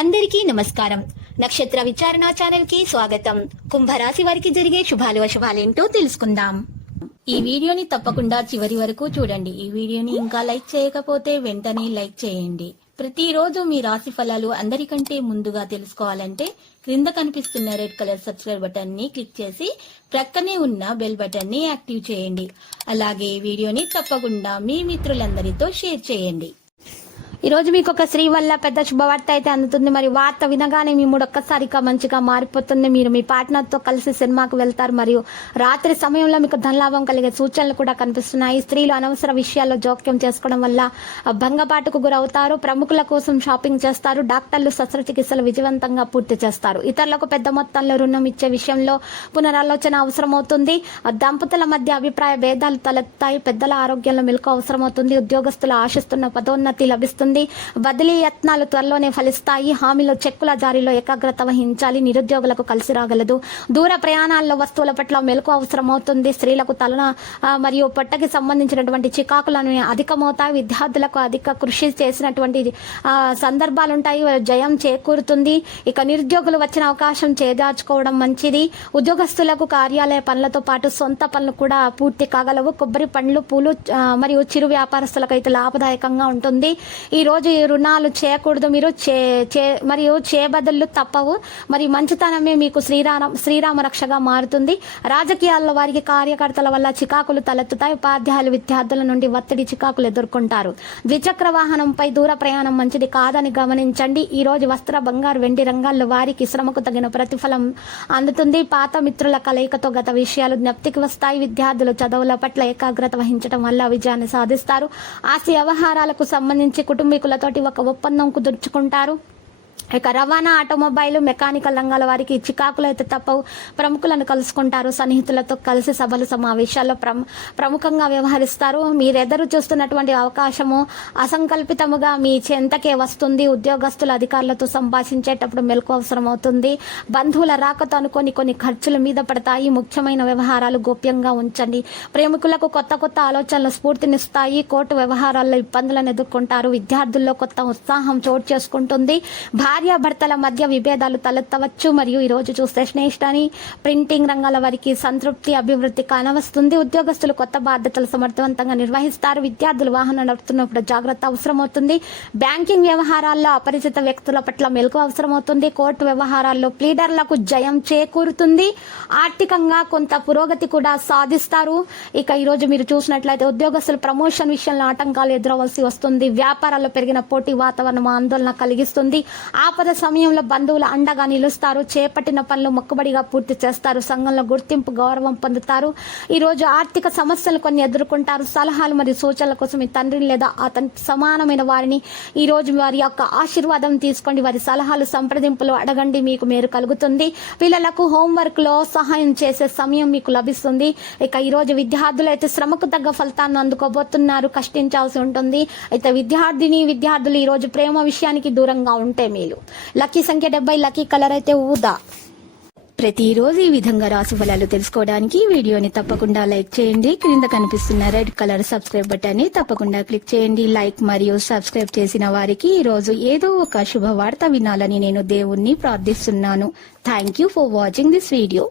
అందరికీ నమస్కారం. నక్షత్ర విచారణ ఛానల్ కి స్వాగతం. కుంభరాశి వారికి జరిగే శుభాలు అశుభాలేంటో తెలుసుకుందాం. ఈ వీడియోని తప్పకుండా చివరి వరకు చూడండి. ఈ వీడియోని ఇంకా లైక్ చేయకపోతే వెంటనే లైక్ చేయండి. ప్రతిరోజు మీ రాశి ఫలాలు అందరికంటే ముందుగా తెలుసుకోవాలంటే క్రింద కనిపిస్తున్న రెడ్ కలర్ సబ్స్క్రైబ్ బటన్ ని క్లిక్ చేసి ప్రక్కనే ఉన్న బెల్ బటన్ ని యాక్టివ్ చేయండి. అలాగే ఈ వీడియోని తప్పకుండా మీ మిత్రులందరితో షేర్ చేయండి. ఈ రోజు మీకు ఒక స్త్రీ వల్ల పెద్ద శుభవార్త అయితే అందుతుంది. మరి వార్త వినగానే మీ మూడు ఒక్కసారిగా మంచిగా మారిపోతుంది. మీరు మీ పార్ట్నర్ తో కలిసి సినిమాకు వెళ్తారు. మరియు రాత్రి సమయంలో మీకు ధనలాభం కలిగే సూచనలు కూడా కనిపిస్తున్నాయి. స్త్రీలు అనవసర విషయాల్లో జోక్యం చేసుకోవడం వల్ల భంగపాటుకు గురవుతారు. ప్రముఖుల కోసం షాపింగ్ చేస్తారు. డాక్టర్లు శస్త్రచికిత్సలు విజయవంతంగా పూర్తి చేస్తారు. ఇతరులకు పెద్ద మొత్తంలో రుణం ఇచ్చే విషయంలో పునరాలోచన అవసరమవుతుంది. దంపతుల మధ్య అభిప్రాయ భేదాలు తలెత్తాయి. పెద్దల ఆరోగ్యంలో మెలకు అవసరమవుతుంది. ఉద్యోగస్తులు ఆశిస్తున్న పదోన్నతి లభిస్తుంది. బదిలీ యత్నాలు త్వరలోనే ఫలిస్తాయి. హామీలో చెక్కుల జారీలో ఏకాగ్రత వహించాలి. నిరుద్యోగులకు కలిసి రాగలదు. దూర ప్రయాణాల్లో వస్తువుల పట్ల మెలకు అవసరమవుతుంది. స్త్రీలకు తలన మరియు పొట్టకి సంబంధించినటువంటి చికాకులను అధికమవుతాయి. విద్యార్థులకు అధిక కృషి చేసినటువంటి సందర్భాలుంటాయి. జయం చేకూరుతుంది. ఇక నిరుద్యోగులు వచ్చిన అవకాశం చేదార్చుకోవడం మంచిది. ఉద్యోగస్తులకు కార్యాలయ పనులతో పాటు సొంత పనులు కూడా పూర్తి కాగలవు. కొబ్బరి పండ్లు, పూలు మరియు చిరు వ్యాపారస్తులకు అయితే లాభదాయకంగా ఉంటుంది. ఈ రోజు రుణాలు చేయకూడదు. మీరు మరియు చేయబదులు తప్పవు. మరి మంచితనమే మీకు శ్రీరామ రక్షగా మారుతుంది. రాజకీయాల్లో వారికి కార్యకర్తల వల్ల చికాకులు తలెత్తుతాయి. ఉపాధ్యాయులు విద్యార్థుల నుండి ఒత్తిడి చికాకులు ఎదుర్కొంటారు. ద్విచక్ర వాహనంపై దూర ప్రయాణం మంచిది కాదని గమనించండి. ఈ రోజు వస్త్ర, బంగారు, వెండి రంగాల్లో వారికి శ్రమకు తగిన ప్రతిఫలం అందుతుంది. పాత మిత్రుల కలయికతో గత విషయాలు జ్ఞప్తికి వస్తాయి. విద్యార్థులు చదువుల పట్ల ఏకాగ్రత వహించడం వల్ల విజయాన్ని సాధిస్తారు. ఆస్తి వ్యవహారాలకు సంబంధించి కుటుంబీకులతోటి ఒక ఒప్పందం కుదుర్చుకుంటారు. ఇక రవాణా, ఆటోమొబైల్, మెకానికల్ రంగాల వారికి చికాకులు అయితే తప్పవు. ప్రముఖులను కలుసుకుంటారు. సన్నిహితులతో కలిసి సభలు, సమావేశాల్లో ప్రముఖంగా వ్యవహరిస్తారు. మీరెదురు చూస్తున్నటువంటి అవకాశము అసంకల్పితముగా మీ చెంతకే వస్తుంది. ఉద్యోగస్తుల అధికారులతో సంభాషించేటప్పుడు మెలకు అవసరమవుతుంది. బంధువుల రాకతో అనుకొని కొన్ని ఖర్చుల మీద పడతాయి. ముఖ్యమైన వ్యవహారాలు గోప్యంగా ఉంచండి. ప్రేమికులకు కొత్త ఆలోచనలు స్ఫూర్తినిస్తాయి. కోర్టు వ్యవహారాల్లో ఇబ్బందులను ఎదుర్కొంటారు. విద్యార్థుల్లో కొత్త ఉత్సాహం చోటు చేసుకుంటుంది. భార్యాభర్తల మధ్య విభేదాలు తలెత్తవచ్చు. మరియు ఈ రోజు చూస్తే స్టేషనరీ, ప్రింటింగ్ రంగాల వారికి సంతృప్తి, అభివృద్ధి కానవస్తుంది. ఉద్యోగస్తులు కొత్త బాధ్యతలు సమర్థవంతంగా నిర్వహిస్తారు. విద్యార్థులు వాహనం నడుపుతున్నప్పుడు జాగ్రత్త అవసరమవుతుంది. బ్యాంకింగ్ వ్యవహారాల్లో అపరిచిత వ్యక్తుల పట్ల మెలకు అవసరమవుతుంది. కోర్టు వ్యవహారాల్లో ప్లీడర్లకు జయం చేకూరుతుంది. ఆర్థికంగా కొంత పురోగతి కూడా సాధిస్తారు. ఇక ఈ రోజు మీరు చూసినట్లయితే ఉద్యోగస్తులు ప్రమోషన్ విషయంలో ఆటంకాలు ఎదురవలసి వస్తుంది. వ్యాపారాల్లో పెరిగిన పోటీ వాతావరణం ఆందోళన కలిగిస్తుంది. ఆపద సమయంలో బంధువులు అండగా నిలుస్తారు. చేపట్టిన పనులు మొక్కుబడిగా పూర్తి చేస్తారు. సంఘంలో గుర్తింపు, గౌరవం పొందుతారు. ఈ రోజు ఆర్థిక సమస్యలు కొన్ని ఎదుర్కొంటారు. సలహాలు మరియు సూచనల కోసం మీ తండ్రి లేదా అతని సమానమైన వారిని ఈ రోజు వారి యొక్క ఆశీర్వాదం తీసుకోండి. వారి సలహాలు, సంప్రదింపులు అడగండి. మీకు మేలు కలుగుతుంది. పిల్లలకు హోంవర్క్ లో సహాయం చేసే సమయం మీకు లభిస్తుంది. ఇక ఈ రోజు విద్యార్థులు అయితే శ్రమకు తగ్గ ఫలితాన్ని అందుకోబోతున్నారు. కష్టించాల్సి ఉంటుంది. అయితే విద్యార్థులు ఈ రోజు ప్రేమ విషయానికి దూరంగా ఉంటే మేలు. లక్కీ సంఖ్య 70, లక్కీ కలర్ అయితే ఊదా. ప్రతిరోజు ఈ విధంగా రాశి ఫలాలు తెలుసుకోవడానికి వీడియోని తప్పకుండా లైక్ చేయండి. క్రింద కనిపిస్తున్న రెడ్ కలర్ సబ్స్క్రైబ్ బటన్ ని తప్పకుండా క్లిక్ చేయండి. లైక్ మరియు సబ్స్క్రైబ్ చేసిన వారికి ఈ రోజు ఏదో ఒక శుభవార్త వినాలని నేను దేవుణ్ణి ప్రార్థిస్తున్నాను. Thank you for watching this video.